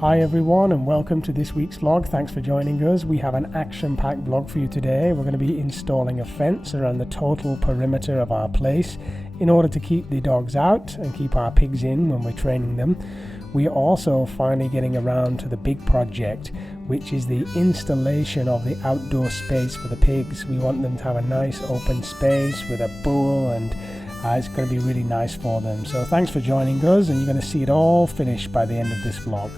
Hi everyone and welcome to this week's vlog. Thanks for joining us. We have an action-packed vlog for you today. We're going to be installing a fence around the total perimeter of our place in order to keep the dogs out and keep our pigs in when we're training them. We are also finally getting around to the big project, which is the installation of the outdoor space for the pigs. We want them to have a nice open space with a pool and it's going to be really nice for them. So thanks for joining us and you're going to see it all finished by the end of this vlog.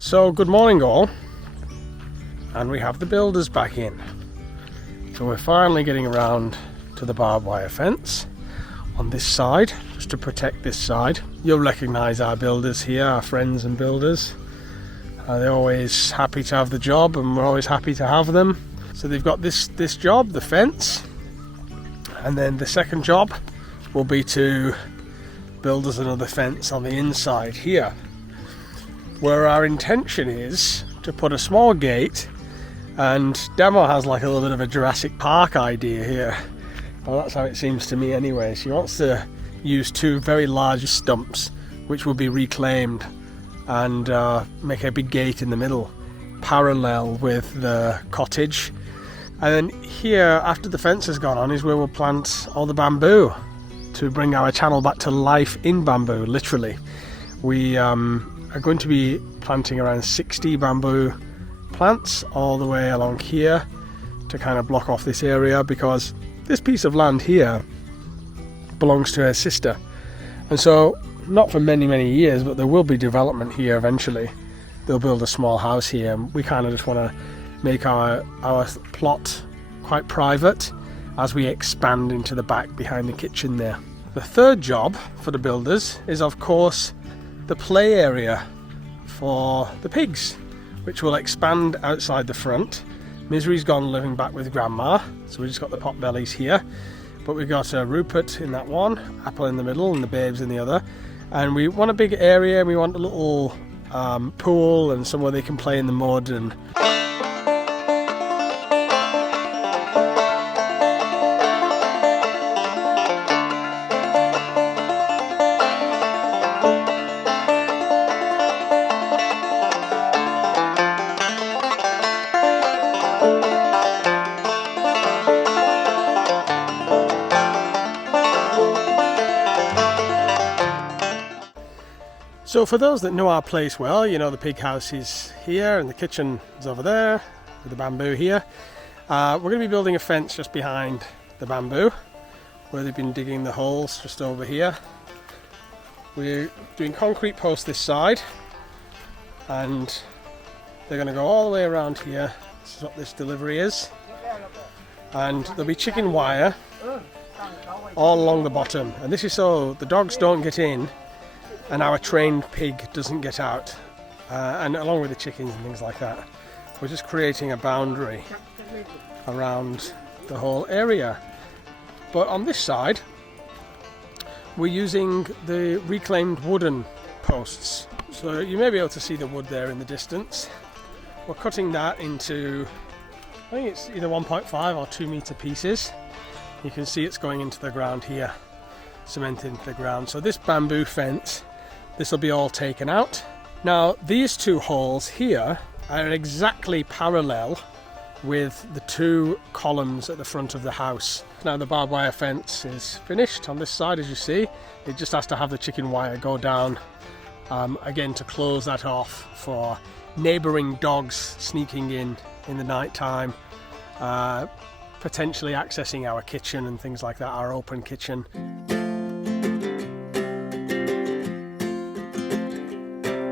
So good morning all, and we have the builders back in. So we're finally getting around to the barbed wire fence on this side, just to protect this side. You'll recognise our builders here, our friends and builders. They're always happy to have the job and we're always happy to have them. So they've got this job, the fence, and then the second job will be to build us another fence on the inside here, where our intention is to put a small gate, and Damo has like a little bit of a Jurassic Park idea here. Well, that's how it seems to me anyway. She wants to use two very large stumps which will be reclaimed and make a big gate in the middle parallel with the cottage. And then here, after the fence has gone on, is where we'll plant all the bamboo to bring our channel back to life in bamboo, literally. We are going to be planting around 60 bamboo plants all the way along here to kind of block off this area, because this piece of land here belongs to her sister, and so not for many years, but there will be development here eventually. They'll build a small house here, and we kind of just want to make our plot quite private as we expand into the back behind the kitchen there. The third job for the builders is of course the play area for the pigs, which will expand outside the front. Misery's gone living back with Grandma, so we just got the pot bellies here, but we've got Rupert in that one, Apple in the middle and the babes in the other, and we want a big area. We want a little pool and somewhere they can play in the mud. And so for those that know our place well, you know the pig house is here and the kitchen is over there with the bamboo here. We're going to be building a fence just behind the bamboo where they've been digging the holes just over here. We're doing concrete posts this side and they're going to go all the way around here. This is what this delivery is, and there'll be chicken wire all along the bottom, and this is so the dogs don't get in and our trained pig doesn't get out, and along with the chickens and things like that. We're just creating a boundary around the whole area. But on this side we're using the reclaimed wooden posts, so you may be able to see the wood there in the distance. We're cutting that into, I think it's either 1.5 or 2 meter pieces. You can see it's going into the ground here, cemented into the ground. So this bamboo fence, this will be all taken out. Now these two holes here are exactly parallel with the two columns at the front of the house. Now the barbed wire fence is finished on this side, as you see. It just has to have the chicken wire go down again to close that off for neighbouring dogs sneaking in the night time, potentially accessing our kitchen and things like that, our open kitchen.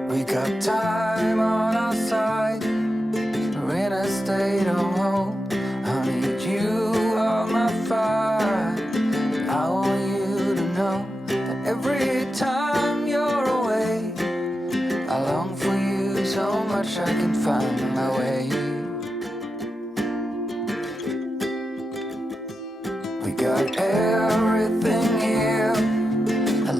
We got time on our side, we're in a state of hope. I need you on my fire. I want you to know that every time you're away, I long for you so much I can find my way. We got everything here, a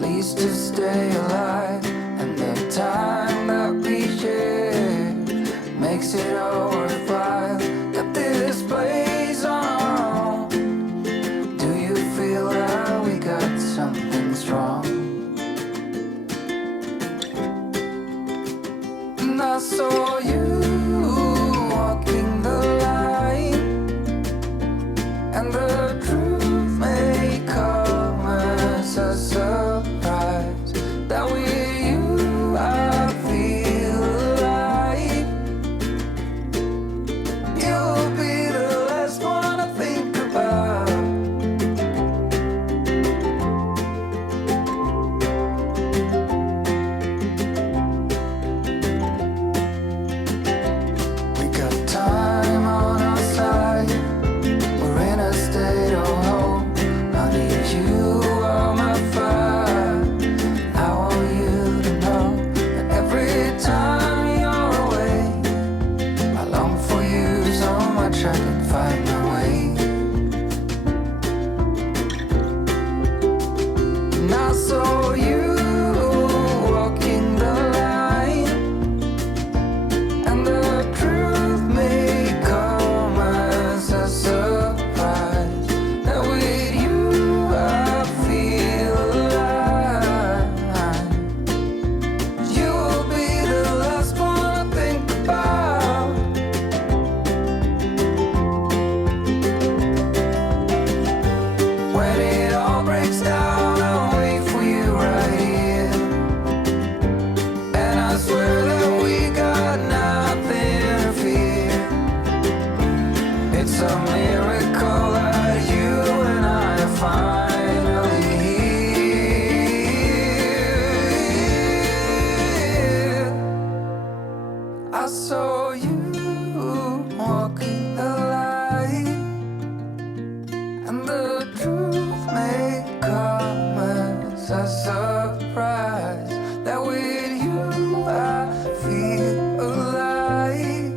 a surprise that with you I feel alive.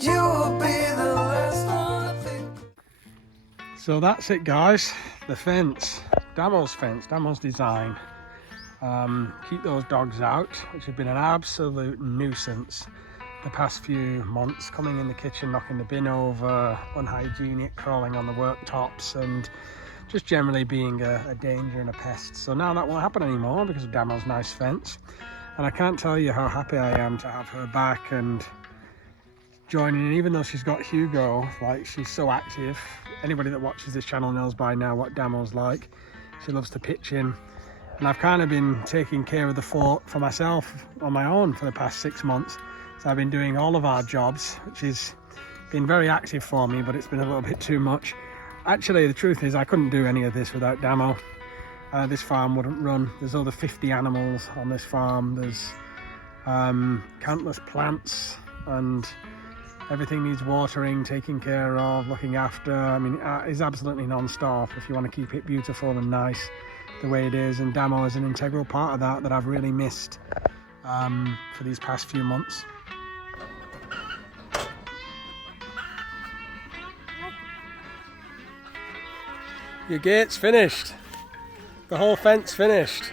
You will be the last one I think. So that's it, guys. The fence, Damo's fence, Damo's design. Keep those dogs out, which have been an absolute nuisance the past few months, coming in the kitchen, knocking the bin over, unhygienic, crawling on the worktops, and just generally being a danger and a pest. So now that won't happen anymore because of Damo's nice fence, and I can't tell you how happy I am to have her back and joining in. Even though she's got Hugo, like, she's so active. Anybody that watches this channel knows by now what Damo's like. She loves to pitch in, and I've kind of been taking care of the fort for myself on my own for the past 6 months. So I've been doing all of our jobs, which has been very active for me, but it's been a little bit too much. Actually, the truth is I couldn't do any of this without Damo. This farm wouldn't run. There's over 50 animals on this farm. There's countless plants, and everything needs watering, taking care of, looking after. I mean, it's absolutely non-stop if you want to keep it beautiful and nice the way it is, and Damo is an integral part of that I've really missed for these past few months. Your gate's finished. The whole fence finished.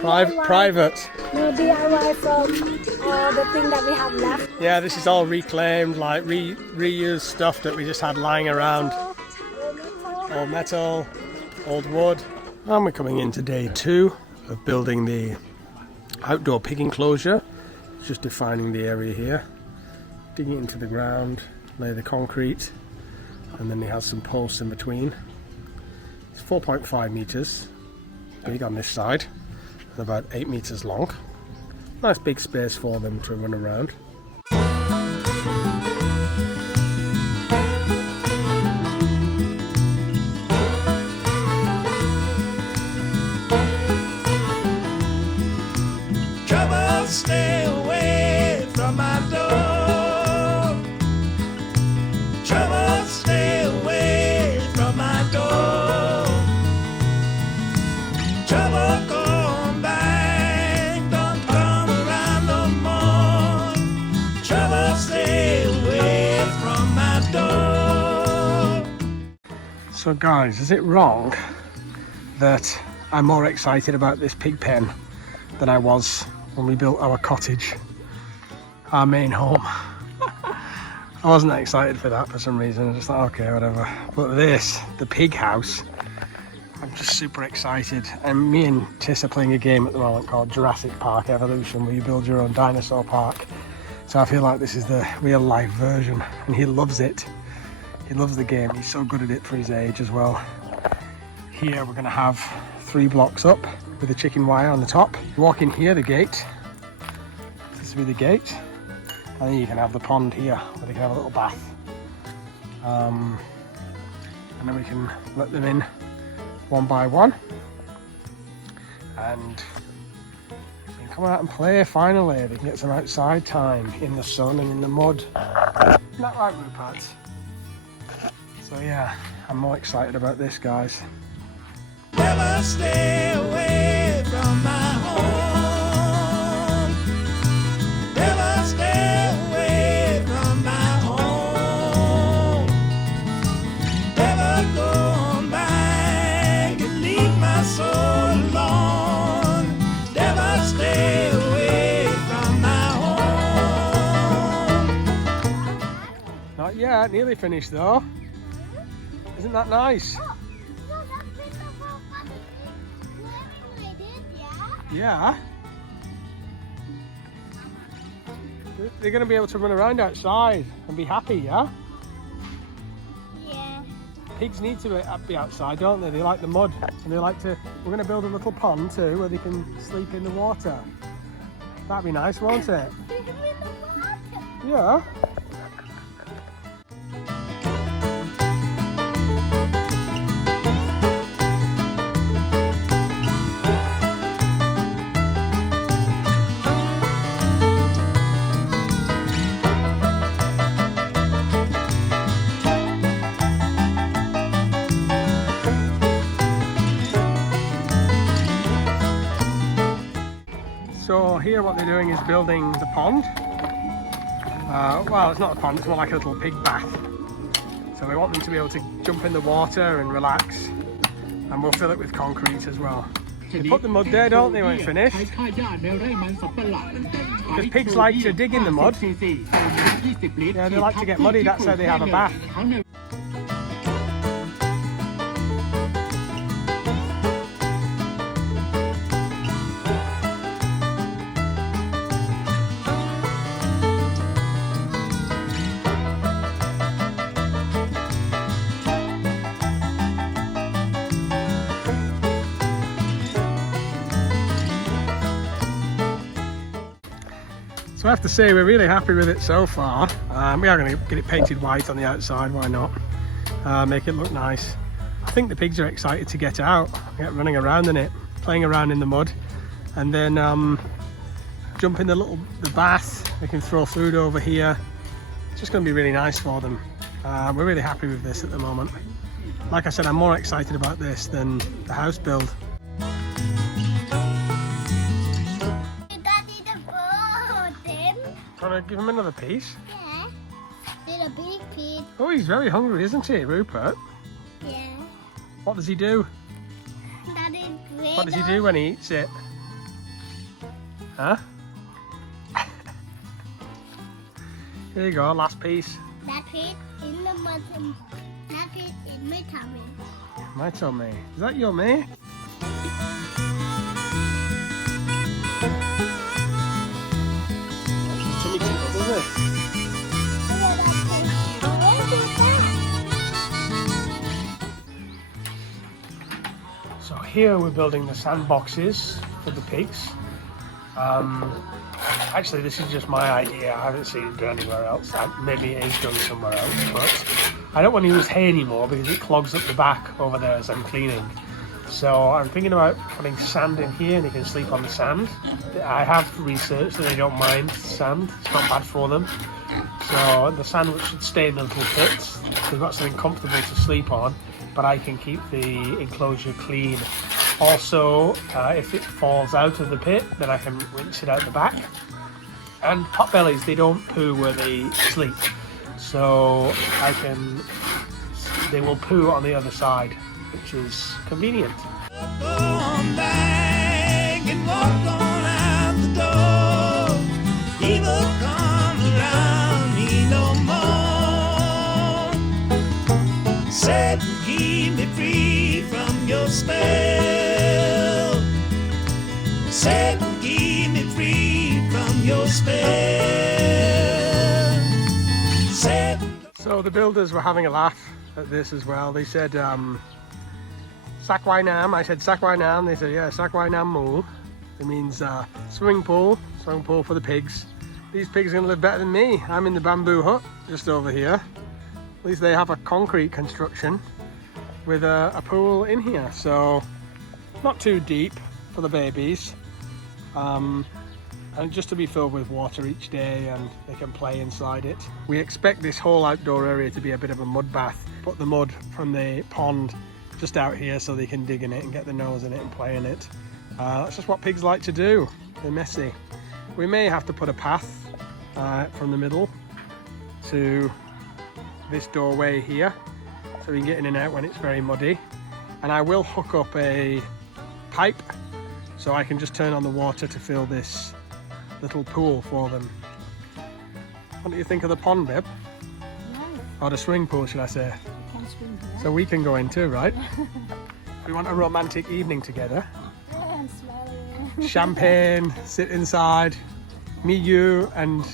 Private. No DIY from the thing that we have left. Yeah, this is all reclaimed, like reused stuff that we just had lying around. Old metal, old wood. And we're coming into day 2 of building the outdoor pig enclosure. Just defining the area here. Digging it into the ground, lay the concrete, and then he has some posts in between. It's 4.5 meters big on this side and about 8 meters long. Nice big space for them to run around. Trouble, stay away from my door. Trouble, stay away from my door. Trouble, come back, don't come around no more. Trouble, stay away from my door. So guys, is it wrong that I'm more excited about this pig pen than I was when we built our cottage, our main home? I wasn't that excited for that for some reason. I just thought, okay, whatever. But this, the pig house, I'm just super excited. And me and Tiss are playing a game at the moment called Jurassic Park Evolution, where you build your own dinosaur park. So I feel like this is the real life version, and he loves it. He loves the game. He's so good at it for his age as well. Here we're gonna have 3 blocks up with a chicken wire on the top. You walk in here, the gate. This will be the gate. And then you can have the pond here where they can have a little bath. And then we can let them in one by one. And they can come out and play finally. They can get some outside time in the sun and in the mud. Isn't that right, Rupert? So yeah, I'm more excited about this, guys. Never stay away from my home. Never stay away from my home. Never go on back and leave my soul alone. Never stay away from my home. Not yet, nearly finished though. Isn't that nice? Yeah. They're going to be able to run around outside and be happy, yeah? Yeah. Pigs need to be outside, don't they? They like the mud, and they like to... We're going to build a little pond too where they can sleep in the water. That'd be nice, won't it? Yeah. here what they're doing is building the pond. Well, it's not a pond, it's more like a little pig bath. So we want them to be able to jump in the water and relax, and we'll fill it with concrete as well. They put the mud there, don't they, when it's finished? Because pigs like to dig in the mud. Yeah, they like to get muddy, that's how they have a bath. So I have to say we're really happy with it so far. We are going to get it painted white on the outside, why not? Make it look nice. I think the pigs are excited to get out, get running around in it, playing around in the mud, and then jump in the bath. They can throw food over here. It's just going to be really nice for them. We're really happy with this at the moment. Like I said, I'm more excited about this than the house build. Want to give him another piece? Yeah. Did a big piece. Oh, he's very hungry, isn't he, Rupert? Yeah. What does he do? That is great. What does he do when he eats it? Huh? Here you go, last piece. That piece in the bottom. That piece in my tummy. My tummy. Is that yummy? Tummy tickle, doesn't it? So here we're building the sandboxes for the pigs. Actually, this is just my idea. I haven't seen it done anywhere else. Maybe it is done somewhere else, but I don't want to use hay anymore because it clogs up the back over there as I'm cleaning. So I'm thinking about putting sand in here and they can sleep on the sand. I have researched that they don't mind sand. It's not bad for them. So the sand should stay in the little pits. They've got something comfortable to sleep on, but I can keep the enclosure clean. Also, if it falls out of the pit, then I can rinse it out the back. And potbellies, they don't poo where they sleep. So they will poo on the other side, which is convenient. Said, keep me free from your spell. Said, keep me free from your spell. Said. So the builders were having a laugh at this as well. They said, Sak Wai Nam. I said Sak Wai Nam. They said, yeah, Sak Wai Nam Mu. It means swimming pool for the pigs. These pigs are going to live better than me. I'm in the bamboo hut just over here. At least they have a concrete construction with a pool in here, so not too deep for the babies, and just to be filled with water each day and they can play inside it. We expect this whole outdoor area to be a bit of a mud bath. Put the mud from the pond just out here so they can dig in it and get their nose in it and play in it. That's just what pigs like to do. They're messy. We may have to put a path from the middle to this doorway here so we can get in and out when it's very muddy, and I will hook up a pipe so I can just turn on the water to fill this little pool for them. What do you think of the pond, babe? Nice. Or the swimming pool, should I say? You can swim here. So we can go in too, right? We want a romantic evening together. Yeah, and smiling. Champagne, sit inside, me, you and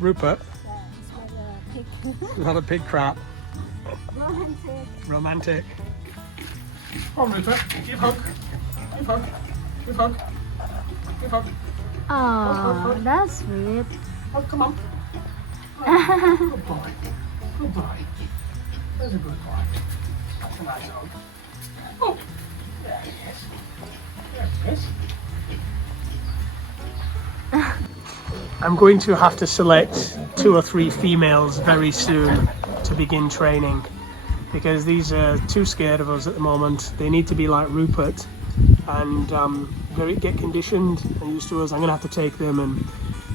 Rupert. Yeah, it's like a pig. Not a pig crap. Romantic. Romantic. Come on, Rupert. Give hug. Give hug. Give hug. Give hug. Oh, that's sweet. Oh, come on. Oh, good boy. Good boy. That's a good boy. That's a nice hug. Oh, there he is. There he is. I'm going to have to select 2 or 3 females very soon to begin training, because these are too scared of us at the moment. They need to be like Rupert and get conditioned and used to us. I'm going to have to take them and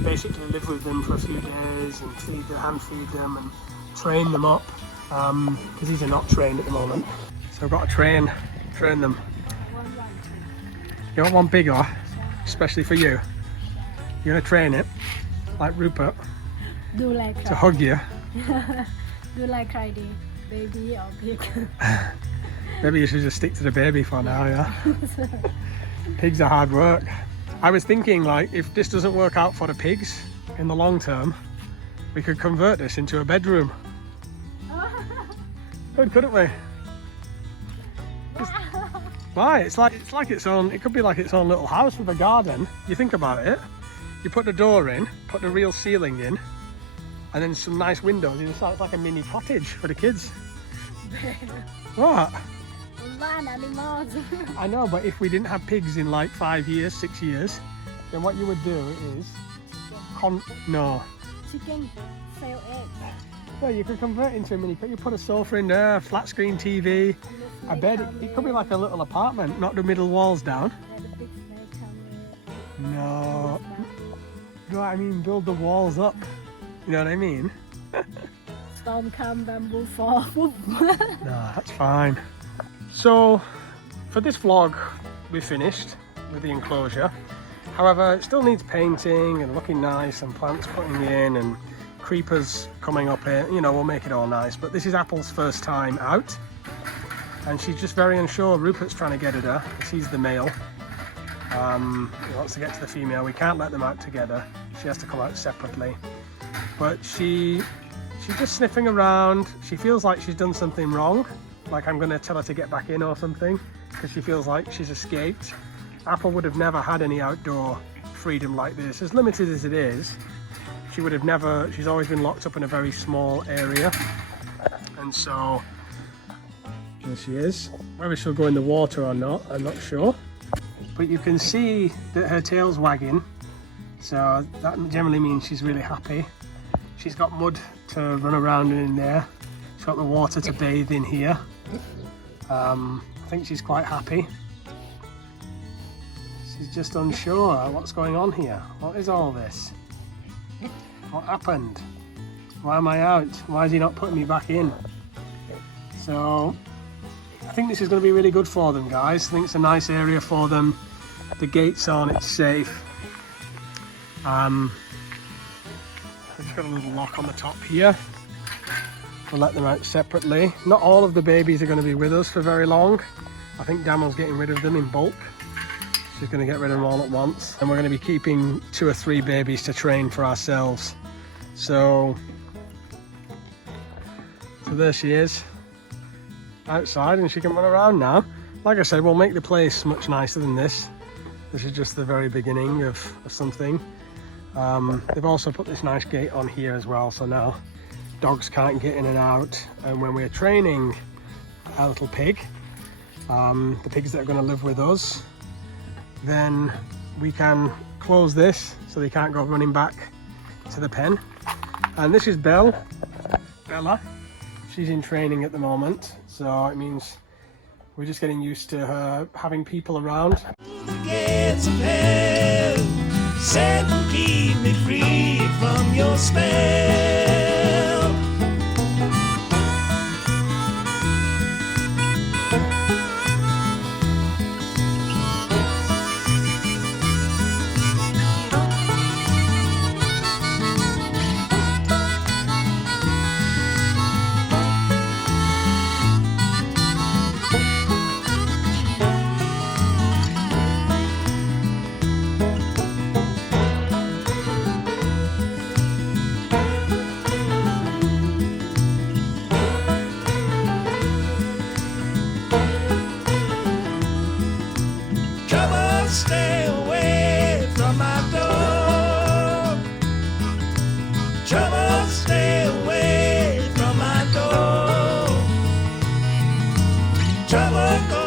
basically live with them for a few days and hand feed them and train them up because these are not trained at the moment. So I've got to train them. You want one bigger, especially for you. You're going to train it like Rupert Do like to hug you. Do like Friday, baby or pig. Maybe you should just stick to the baby for now, yeah? Pigs are hard work. I was thinking, like, if this doesn't work out for the pigs in the long term, we could convert this into a bedroom. Good, couldn't we? Why? It's like its own. It could be like its own little house with a garden. You think about it. You put the door in, put the real ceiling in, and then some nice windows. It's like a mini cottage for the kids. What? Animals. I know, but if we didn't have pigs in like 5 years, 6 years, then what you would do is no. Chicken, sell eggs. Well, you could convert into a mini. You put a sofa in there, a flat screen TV, a bed. It could be like a little apartment, knock the middle walls down. No. You know what I mean? Build the walls up. You know what I mean? Storm come, bamboo fall. No, that's fine. So, for this vlog, we finished with the enclosure. However, it still needs painting and looking nice and plants putting in and creepers coming up here. You know, we'll make it all nice. But this is Apple's first time out. And she's just very unsure. Rupert's trying to get at her because he's the male. He wants to get to the female. We can't let them out together. She has to come out separately. But she's just sniffing around. She feels like she's done something wrong. Like I'm going to tell her to get back in or something because she feels like she's escaped. Apple would have never had any outdoor freedom like this. As limited as it is, she would have never, she's always been locked up in a very small area. And so, there she is. Whether she'll go in the water or not, I'm not sure. But you can see that her tail's wagging. So that generally means she's really happy. She's got mud to run around in there. She's got the water to bathe in here. I think she's quite happy. She's just unsure what's going on here. What is all this? What happened? Why am I out? Why is he not putting me back in? So I think this is going to be really good for them, guys. I think it's a nice area for them. The gate's on, it's safe. I've just got a little lock on the top here. We'll let them out separately. Not all of the babies are going to be with us for very long. I think Damo's getting rid of them in bulk. She's going to get rid of them all at once. And we're going to be keeping 2 or 3 babies to train for ourselves. So there she is, outside, and she can run around now. Like I said, we'll make the place much nicer than this. This is just the very beginning of something. They've also put this nice gate on here as well, so now dogs can't get in and out. And when we're training our little pig, the pigs that are going to live with us, then we can close this so they can't go running back to the pen. And this is Bella. She's in training at the moment, so it means we're just getting used to her having people around. The gates of hell, set and keep me free from your spell. Stay away from my door. Trouble, stay away from my door. Trouble,